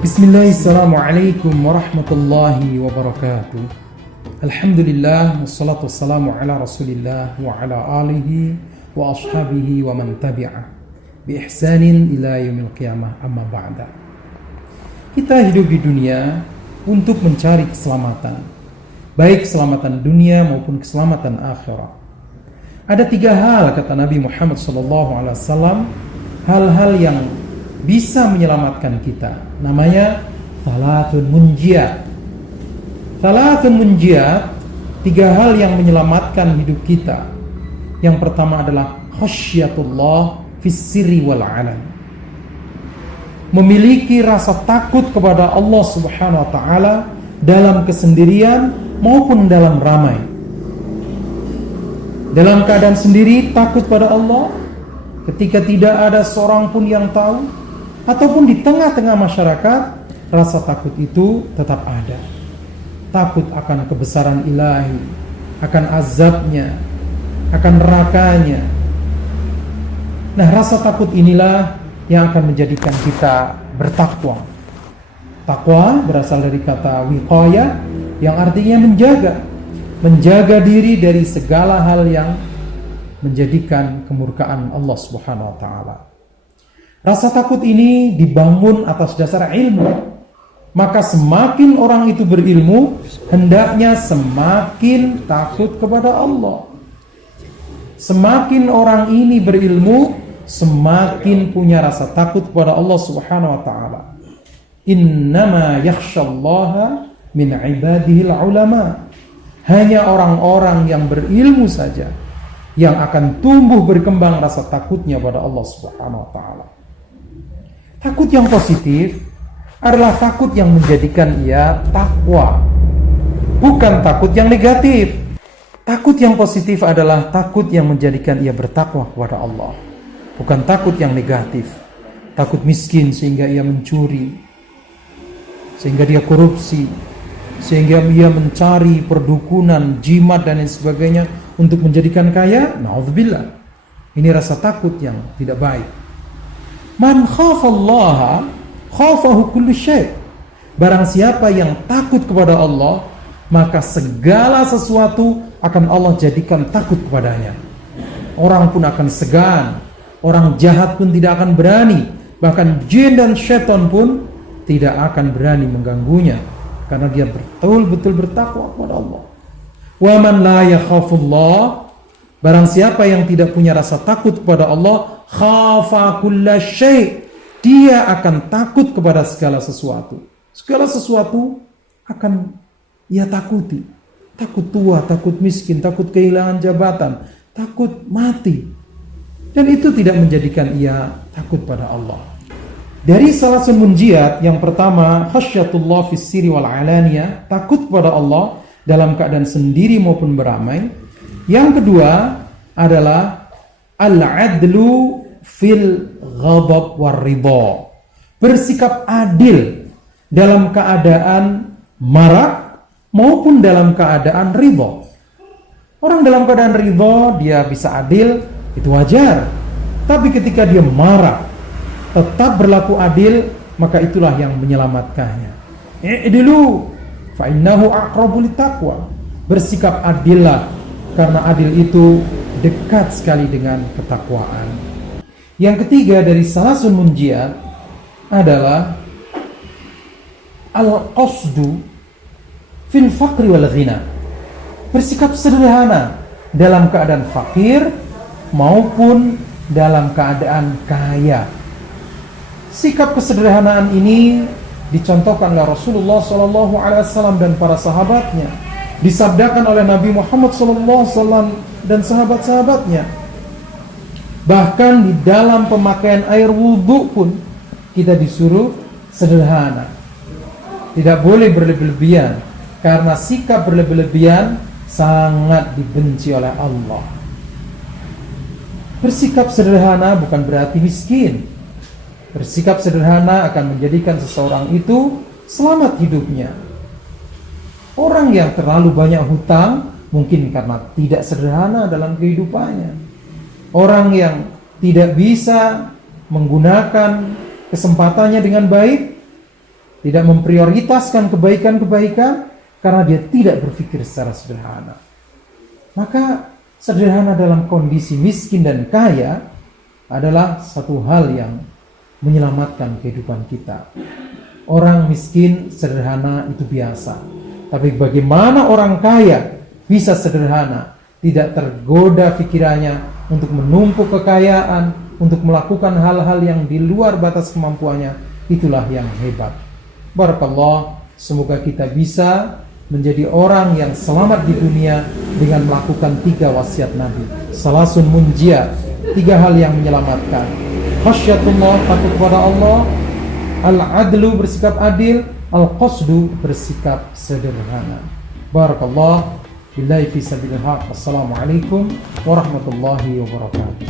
Bismillahirrahmanirrahim warahmatullahi wabarakatuh. Alhamdulillah wassalatu wassalamu ala rasulillah wa ala alihi wa ashabihi wa man tabi'ah bi ihsanin ila yaumil qiyamah, amma ba'da. Kita hidup di dunia untuk mencari keselamatan, baik keselamatan dunia maupun keselamatan akhirat. Ada 3 hal, kata Nabi Muhammad SAW, hal-hal yang bisa menyelamatkan kita. Namanya thalathun munjiat. Thalathun munjiat, 3 hal yang menyelamatkan hidup kita. Yang pertama adalah khasyatullah fis sirri wal alan. Memiliki rasa takut kepada Allah Subhanahu wa taala dalam kesendirian maupun dalam ramai. Dalam keadaan sendiri takut pada Allah ketika tidak ada seorang pun yang tahu, ataupun di tengah-tengah masyarakat, rasa takut itu tetap ada. Takut akan kebesaran ilahi, akan azabnya, akan nerakanya. Nah, rasa takut inilah yang akan menjadikan kita bertakwa. Takwa berasal dari kata wiqayah, yang artinya menjaga diri dari segala hal yang menjadikan kemurkaan Allah Subhanahu wa taala. Rasa takut ini dibangun atas dasar ilmu. Maka semakin orang itu berilmu, hendaknya semakin takut kepada Allah. Semakin orang ini berilmu, semakin punya rasa takut kepada Allah Subhanahu wa taala. Innama yakhsyallaha min ibadihil ulama. Hanya orang-orang yang berilmu saja yang akan tumbuh berkembang rasa takutnya pada Allah Subhanahu wa taala. Takut yang positif adalah takut yang menjadikan ia takwa, bukan takut yang negatif. Takut yang positif adalah takut yang menjadikan ia bertakwa kepada Allah, bukan takut yang negatif. Takut miskin sehingga ia mencuri, sehingga dia korupsi, sehingga ia mencari perdukunan, jimat dan lain sebagainya untuk menjadikan kaya. Na'udzubillah. Ini rasa takut yang tidak baik. Man khafallaha khafahu kullu syai'. Barang siapa yang takut kepada Allah, maka segala sesuatu akan Allah jadikan takut kepadanya. Orang pun akan segan, orang jahat pun tidak akan berani, bahkan jin dan syaitan pun tidak akan berani mengganggunya, karena dia betul-betul bertakwa kepada Allah. Wa man la yakhafullah, barang siapa yang tidak punya rasa takut kepada Allah, khafa kulla syai', dia akan takut kepada segala sesuatu. Segala sesuatu akan ia takuti. Takut tua, takut miskin, takut kehilangan jabatan, takut mati. Dan itu tidak menjadikan ia takut pada Allah. Dari salah satu munjiat, yang pertama khasyatullah fis sirri wal alaniyah, takut kepada Allah dalam keadaan sendiri maupun beramai. Yang kedua adalah al-adlu fil ghadab war ridha, bersikap adil dalam keadaan marah maupun dalam keadaan ridha. Orang dalam keadaan ridha dia bisa adil, itu wajar. Tapi ketika dia marah tetap berlaku adil, maka itulah yang menyelamatkannya. I'dilu fa innahu aqrabu littaqwa. Bersikap adillah, karena adil itu dekat sekali dengan ketakwaan. Yang ketiga dari salasun munjiat adalah al-qasdu fil faqri wal ghina. Bersikap sederhana dalam keadaan fakir maupun dalam keadaan kaya. Sikap kesederhanaan ini dicontohkan oleh Rasulullah SAW dan para sahabatnya, disabdakan oleh Nabi Muhammad SAW dan sahabat-sahabatnya. Bahkan di dalam pemakaian air wudhu pun kita disuruh sederhana, tidak boleh berlebihan, karena sikap berlebihan sangat dibenci oleh Allah. Bersikap sederhana bukan berarti miskin. Bersikap sederhana akan menjadikan seseorang itu selamat hidupnya. Orang yang terlalu banyak hutang mungkin karena tidak sederhana dalam kehidupannya. Orang yang tidak bisa menggunakan kesempatannya dengan baik tidak memprioritaskan kebaikan-kebaikan karena dia tidak berpikir secara sederhana. Maka sederhana dalam kondisi miskin dan kaya adalah satu hal yang menyelamatkan kehidupan kita. Orang miskin sederhana itu biasa, tapi bagaimana orang kaya bisa sederhana, tidak tergoda pikirannya untuk menumpuk kekayaan, untuk melakukan hal-hal yang di luar batas kemampuannya, itulah yang hebat. Barakallah, semoga kita bisa menjadi orang yang selamat di dunia dengan melakukan 3 wasiat Nabi. Salasun munjia, 3 hal yang menyelamatkan. Khasyatullah, takut kepada Allah. Al-adlu, bersikap adil. Al-qasdu, bersikap sederhana. Barakallah. Billahi fi sabilillah. Wassalamualaikum warahmatullahi wabarakatuh.